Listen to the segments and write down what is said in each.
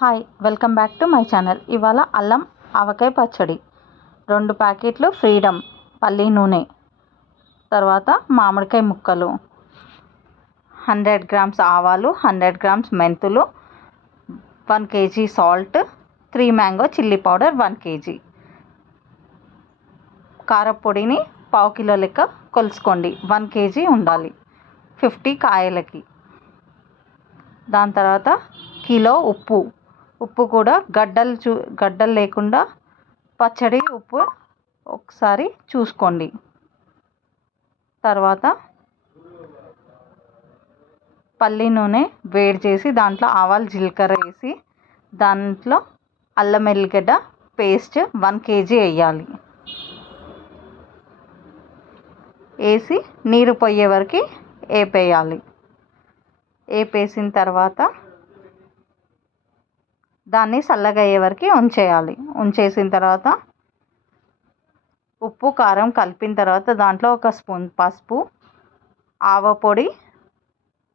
Hi, welcome back to my channel. ఇవాళ అల్లం ఆవకాయ పచ్చడి 2 ప్యాకెట్లు ఫ్రీడమ్ పల్లి నూనె, తర్వాత మామిడికాయ ముక్కలు, 100 గ్రామ్స్ ఆవాలు, 100 గ్రామ్స్ మెంతులు, 1 kg salt, 3 mango chilli powder 1 kg, కారపొడిని 1/2 kilo లెక్క కొలుసుకోండి. 1 kg ఉండాలి 50 కాయలకి. దాని తర్వాత కిలో ఉప్పు కూడా గడ్డలు లేకుండా పచ్చడి ఉప్పు ఒకసారి చూసుకోండి. తర్వాత పల్లి నూనె వేడి చేసి దాంట్లో ఆవాలు జీలకర్ర వేసి దాంట్లో అల్లం ఎల్లిగడ్డ పేస్ట్ 1 kg వేయాలి. వేసి నీరు పోయే వరకు వేపేయాలి. వేపేసిన తర్వాత దాన్ని చల్లగా అయ్యే వరకు ఉంచేసిన తర్వాత ఉప్పు కారం కలిపిన తర్వాత దాంట్లో 1 స్పూన్ పసుపు, ఆవ పొడి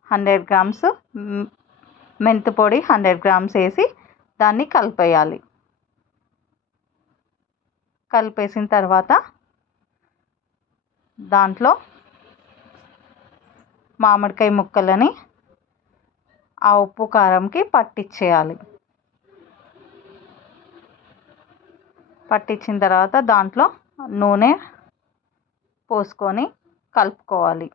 100 గ్రామ్స్, మెంతు పొడి 100 గ్రామ్స్ వేసి దాన్ని కలిపేయాలి. కలిపేసిన తర్వాత దాంట్లో మామిడికాయ ముక్కలని ఆ ఉప్పు కారంకి పట్టించేయాలి. పట్టించిన తర్వాత దాంట్లో నూనె పోసుకొని కలుపుకోవాలి.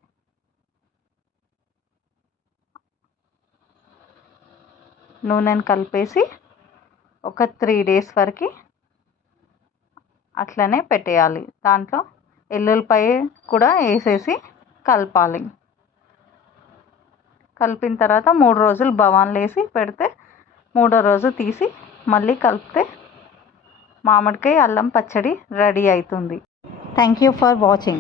నూనెని కలిపేసి ఒక 3 days వరకు అట్లనే పెట్టేయాలి. దాంట్లో ఎల్లుల్లిపాయ కూడా వేసేసి కలపాలి. కలిపిన తర్వాత 3 రోజులు బవాన్లో వేసి పెడితే 3వ రోజు తీసి మళ్ళీ కలిపితే మామిడికాయ అల్లం పచ్చడి రెడీ అవుతుంది. Thank you for watching.